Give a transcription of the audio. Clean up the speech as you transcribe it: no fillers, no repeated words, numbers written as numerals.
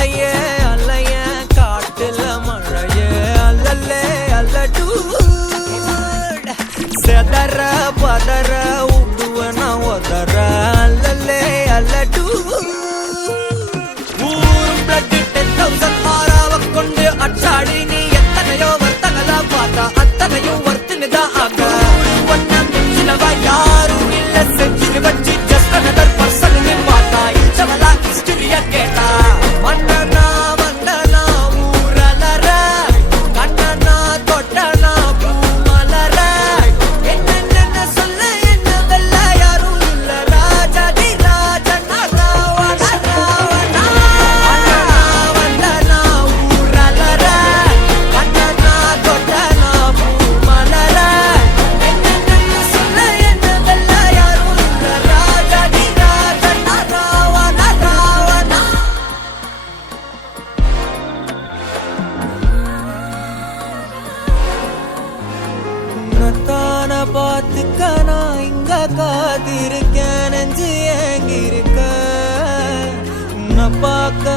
அலையே அலைய காட்டுல மழையே அல்லல்லே அல்லடூ செதற பதற உடுவன ஒதற அல்லல்லே அல்லடூ ஊரும் பிளட் 10,000 ஆறாவ கொண்டு அச்சாடி நீ எத்தனையோ வர்த்தகலா பார்த்தா அத்தனையும் வர்த்தினிதான் ஆக ஒன்ன மிஞ்சினவா யாரும் இல்ல செஞ்சுட்டு வச்சு ஜஸ்ட் அனதர் பர்சன் நீ பார்த்தா இச்சவலா ஹிஸ்டரிய கேட்டா மன்னனா வந்தனா ஊரலற கண்ணனா தொட்டனா பூமலற என்ன சொல்ல என்ன வெல்ல யாரும் இல்ல ராஜாதி ராஜனா ராவண ராவணா வந்தனா ஊரலற கண்ணனா தொட்டனா பூமலற என்ன சொல்ல என்ன வெல்ல யாரும் இல்ல ராஜாதி ராஜனா ராவண ராவணா உன்னத்தான பார்த்துக்க நான் இங்க காத்திருக்கேன் நெஞ்சு ஏங்கிருக்க உன்னை பார்க்க